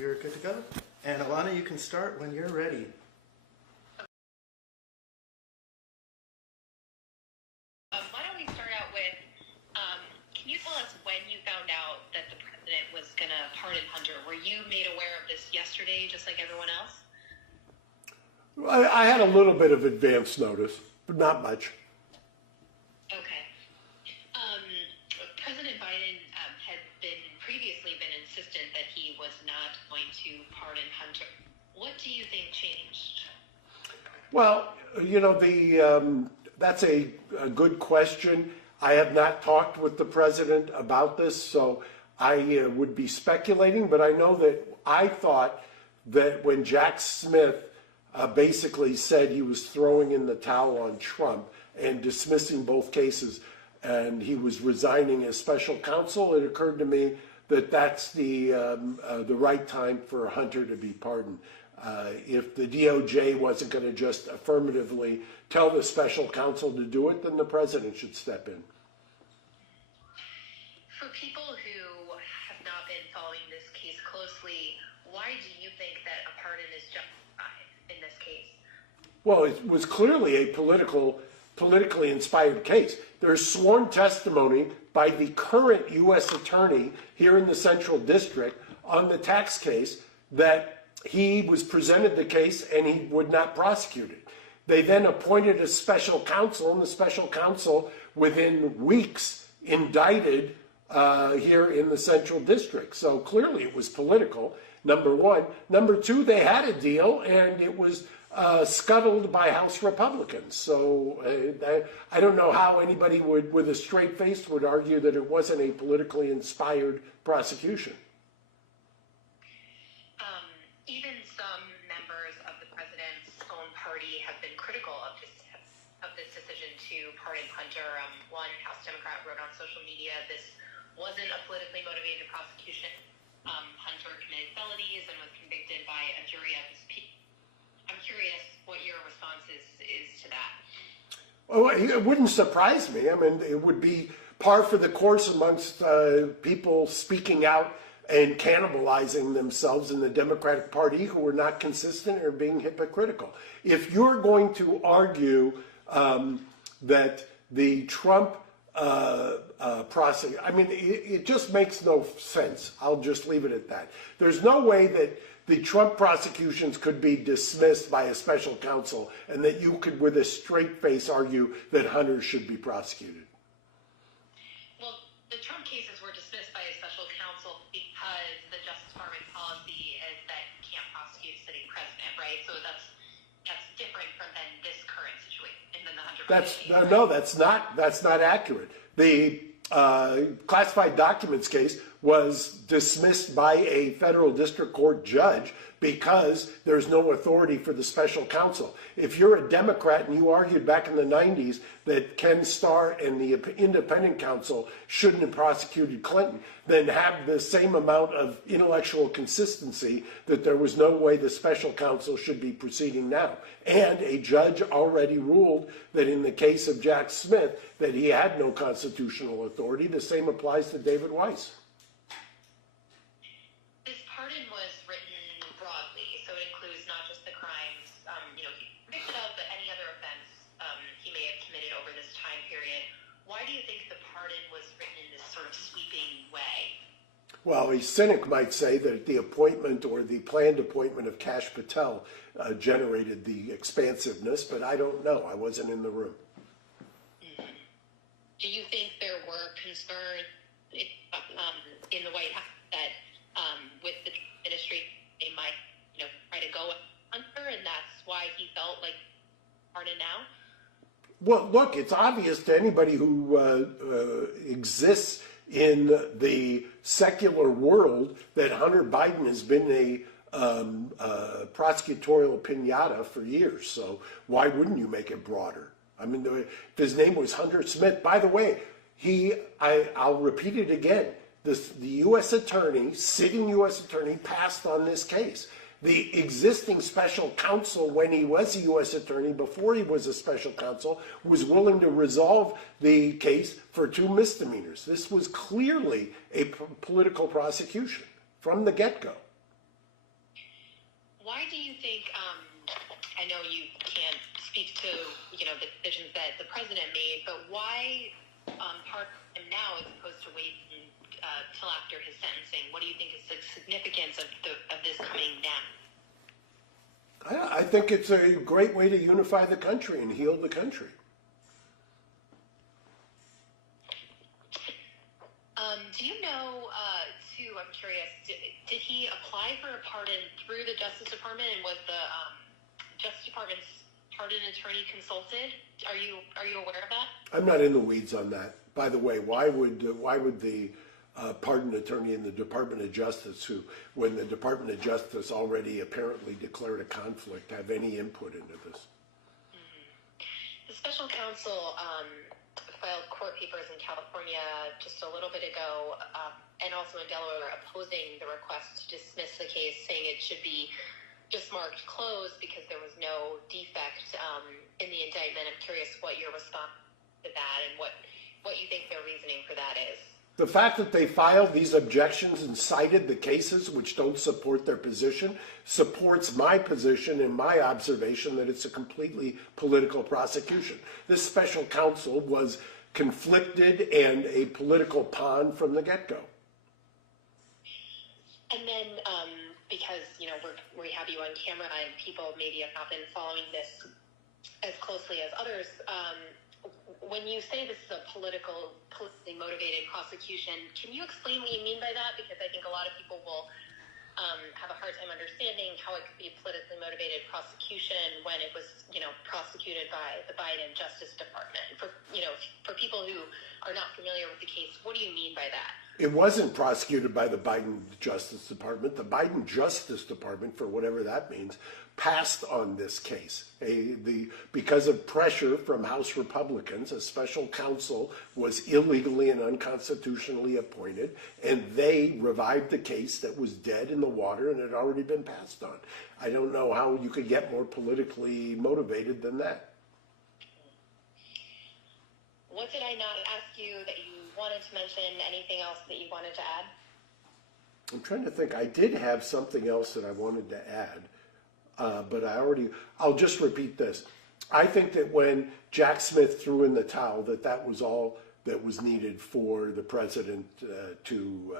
You're good to go. And Alana, you can start when you're ready. Why don't we start out with, can you tell us when you found out that the president was going to pardon Hunter? Were you made aware of this yesterday, just like everyone else? I had a little bit of advance notice, but not much. Okay. President Biden had previously been insistent that he was not going to pardon Hunter. What do you think changed? Well, you know, that's a good question. I have not talked with the president about this, so I would be speculating, but I know that I thought that when Jack Smith basically said he was throwing in the towel on Trump and dismissing both cases, and he was resigning as special counsel, it occurred to me that that's the right time for Hunter to be pardoned. If the DOJ wasn't going to just affirmatively tell the special counsel to do it, then the president should step in. For people who have not been following this case closely, why do you think that a pardon is justified in this case? Well, it was clearly a politically inspired case. There's sworn testimony by the current U.S. attorney here in the Central District on the tax case that he was presented the case and he would not prosecute it. They then appointed a special counsel, and the special counsel within weeks indicted here in the Central District. So clearly it was political, number one. Number two, they had a deal and it was scuttled by House Republicans. So I don't know how anybody would, with a straight face, would argue that it wasn't a politically inspired prosecution. Even some members of the president's own party have been critical of this decision to pardon Hunter. One House Democrat wrote on social media, this wasn't a politically motivated prosecution. Hunter committed felonies and was convicted by a jury of his peers. I'm curious what your response is to that. Well, it wouldn't surprise me. I mean, it would be par for the course amongst people speaking out and cannibalizing themselves in the Democratic Party who were not consistent or being hypocritical. If you're going to argue that the Trump I mean, it just makes no sense. I'll just leave it at that. There's no way that the Trump prosecutions could be dismissed by a special counsel and that you could, with a straight face, argue that Hunter should be prosecuted. Well, the Trump cases were dismissed by a special counsel because the Justice Department policy is that you can't prosecute a sitting president, right? So that's different than this current situation and then the Hunter case. No, that's not accurate. The classified documents case was dismissed by a federal district court judge because there's no authority for the special counsel. If you're a Democrat and you argued back in the 90s that Ken Starr and the independent counsel shouldn't have prosecuted Clinton, then have the same amount of intellectual consistency that there was no way the special counsel should be proceeding now. And a judge already ruled that in the case of Jack Smith that he had no constitutional authority. The same applies to David Weiss. This pardon was written broadly, so it includes not just the crimes, he convicted of, but any other offense he may have committed over this time period. Why do you think the pardon was written in this sort of sweeping way? Well, a cynic might say that the appointment or the planned appointment of Kash Patel generated the expansiveness, but I don't know. I wasn't in the room. Mm-hmm. Do you think there were concerns in the White House that with the ministry they might, try to go under, and that's why he felt like pardon now? Well, look, it's obvious to anybody who exists in the secular world that Hunter Biden has been a prosecutorial piñata for years. So why wouldn't you make it broader? I mean, if his name was Hunter Smith, by the way, I'll repeat it again. The U.S. attorney, sitting U.S. attorney, passed on this case. The existing special counsel, when he was a U.S. attorney, before he was a special counsel, was willing to resolve the case for 2 misdemeanors. This was clearly a political prosecution from the get-go. why do you think, I know you can't speak to, the decisions that the president made, but why pardon him now as opposed to waiting till after his sentencing? What do you think is the significance of this coming now? I think it's a great way to unify the country and heal the country. Do you know, too, I'm curious, did he apply for a pardon through the Justice Department, and was the Justice Department's pardon attorney consulted? Are you aware of that? I'm not in the weeds on that. By the way, why would the pardon attorney in the Department of Justice, when the Department of Justice already apparently declared a conflict, have any input into this? The special counsel filed court papers in California just a little bit ago, and also in Delaware, opposing the request to dismiss the case, saying it should be just marked closed because there was no defect in the indictment. I'm curious what your response to that and what you think their reasoning for that is. The fact that they filed these objections and cited the cases which don't support their position supports my position and my observation that it's a completely political prosecution. This special counsel was conflicted and a political pawn from the get-go. And then, because, we have you on camera and people maybe have not been following this as closely as others, when you say this is a politically motivated prosecution, can you explain what you mean by that? Because I think a lot of people will have a hard time understanding how it could be a politically motivated prosecution when it was, prosecuted by the Biden Justice Department. For people who are not familiar with the case, what do you mean by that? It wasn't prosecuted by the Biden Justice Department. The Biden Justice Department, for whatever that means, passed on this case. Because of pressure from House Republicans, a special counsel was illegally and unconstitutionally appointed, and they revived the case that was dead in the water and had already been passed on. I don't know how you could get more politically motivated than that. What did I not ask you that you wanted to mention? Anything else that you wanted to add? I'm trying to think. I did have something else that I wanted to add. But I'll just repeat this. I think that when Jack Smith threw in the towel, that was all that was needed for the president to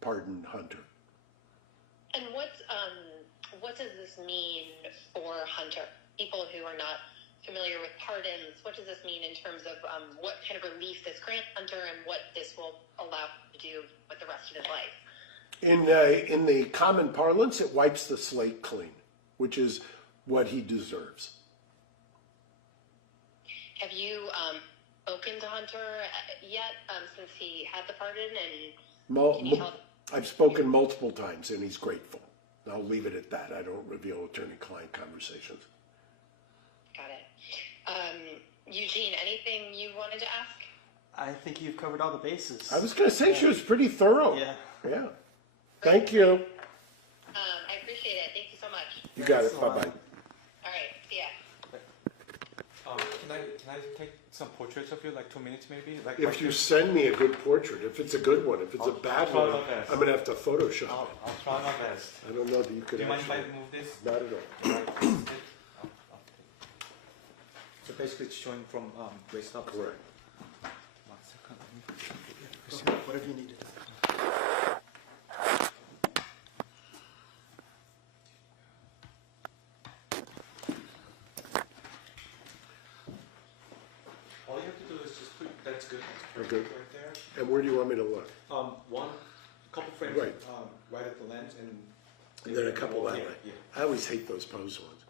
pardon Hunter. And what does this mean for Hunter? People who are not familiar with pardons, what does this mean in terms of what kind of relief this grants Hunter and what this will allow him to do with the rest of his life? In the common parlance, it wipes the slate clean, which is what he deserves. Have you spoken to Hunter yet since he had the pardon? And I've spoken multiple times, and he's grateful. I'll leave it at that. I don't reveal attorney-client conversations. Got it. Eugene, anything you wanted to ask? I think you've covered all the bases. I was going to say she was pretty thorough. Yeah. Thank you. I appreciate it. Thank you so much. You got it. Thanks a lot. Bye-bye. All right. See ya. Can I take some portraits of you, like 2 minutes maybe? Like If you send me a good portrait, if it's a good one, if it's a bad try one, my best. I'm going to have to Photoshop I'll it. try my best. I don't know that you could Do you mind if I actually. move this? Not at all. So basically it's showing from waist up. Correct. 1 second. Whatever you need. All you have to do is just put, that's good. Okay. Right there. And where do you want me to look? Couple frames Right. right at the lens and And then a couple that yeah, way. yeah. I always hate those pose ones.